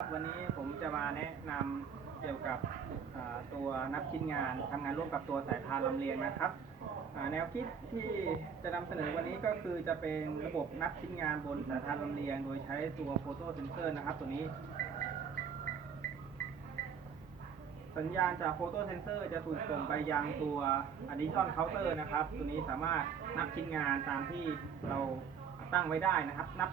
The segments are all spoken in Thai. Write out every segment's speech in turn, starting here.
วันนี้ผมจะมาแนะนำเกี่ยวกับตัวนับชิ้นงานทำงานร่วมกับตัวสายพานลำเลียงนะครับ แนวคิดที่จะนำเสนอวันนี้ก็คือจะเป็นระบบนับชิ้นงานบนสายพานลำเลียง โดยใช้ตัวโฟโต้เซนเซอร์นะครับ ตัวนี้ สัญญาณจากโฟโต้เซนเซอร์จะถูกส่งไปยังตัวอดิชั่นเคาน์เตอร์นะครับ ตัวนี้สามารถนับชิ้นงานตามที่เรา ตั้งไว้ได้นะครับ นับ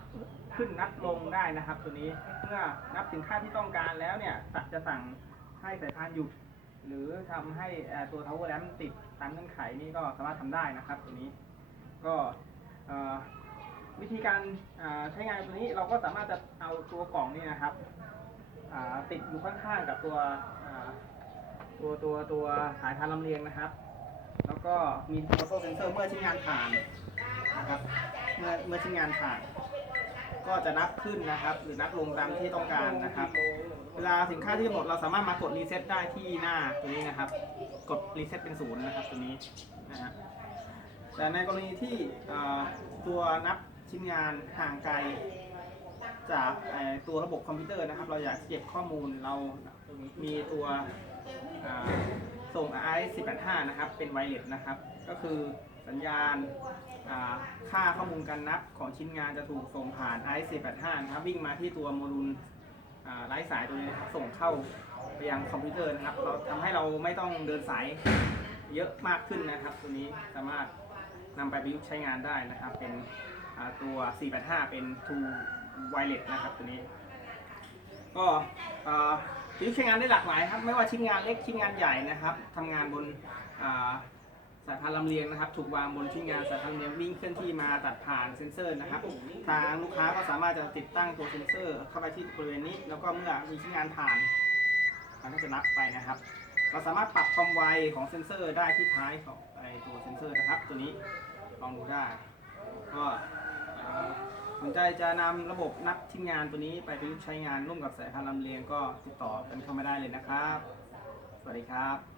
ขึ้นนับลงได้นะครับ ตัวนี้เมื่อนับถึงค่าที่ต้องการแล้วเนี่ยจะสั่งให้สายพานหยุด หรือทำให้เอ่อตัว tower lamp ติดตามเงื่อนไขนี่ก็สามารถทำได้นะครับ ตัวนี้ก็วิธีการใช้งานตัวนี้เราก็สามารถจะเอาตัวกล่องนี่นะครับติดอยู่ข้างๆกับตัวตัวตัวตัวสายพานลำเลียงนะครับ แล้วก็มีโฟโต้เซนเซอร์เมื่อชิ้นงานผ่านนะครับเมื่อเมื่อชิ้นงานผ่าน ก็จะนับขึ้นนะครับ หรือนับลงตามที่ต้องการนะครับ เวลาสินค้าที่หมดเราสามารถมากดรีเซ็ตได้ที่หน้าตัวนี้นะครับ กดรีเซ็ตเป็นศูนย์นะครับตัวนี้นะฮะแต่ในกรณีที่ตัวนับชิ้นงานห่างไกลจากตัวระบบคอมพิวเตอร์นะครับ เราอยากเก็บข้อมูลเรามีตัว อ่าส่ง i 485 นะครับ เป็นไวเลสนะครับ ก็คือสัญญาณค่าข้อมูลการนับของชิ้นงานจะถูกส่งผ่าน i 485นะครับ วิ่งมาที่ตัวโมดูลไร้สายตัวนี้นะครับ ส่งเข้าไปยังคอมพิวเตอร์นะครับ เราทำให้เราไม่ต้องเดินสายเยอะมากขึ้นนะครับ ตัวนี้สามารถนำไปประยุกต์ใช้งานได้นะครับ เป็นตัว 485 เป็น True Wireless นะครับตัวนี้ ก็ประยุกต์ใช้งานได้หลากหลายครับ ไม่ว่าชิ้นงานเล็กชิ้นงานใหญ่นะครับทำงานบนสายพานลำเลียงนะครับ ถูกวางบนชิ้นงานสายพานลำเลียงวิ่งเคลื่อนที่มาตัดผ่านเซ็นเซอร์นะครับ ทางลูกค้าก็สามารถจะติดตั้งตัวเซ็นเซอร์เข้าไปที่บริเวณนี้ แล้วก็เมื่อมีชิ้นงานผ่านมันก็จะนับไปนะครับ เราสามารถปรับความไวของเซ็นเซอร์ได้ที่ท้ายของไอตัวเซ็นเซอร์นะครับ ตัวนี้ลองดูได้ก็ นใจจะนำระบบนับชิ้นงานตัวนี้ไปประยุกต์ใช้งานร่วมกับสายพานลำเลียงก็ติดต่อกันเข้ามาได้เลยนะครับ สวัสดีครับ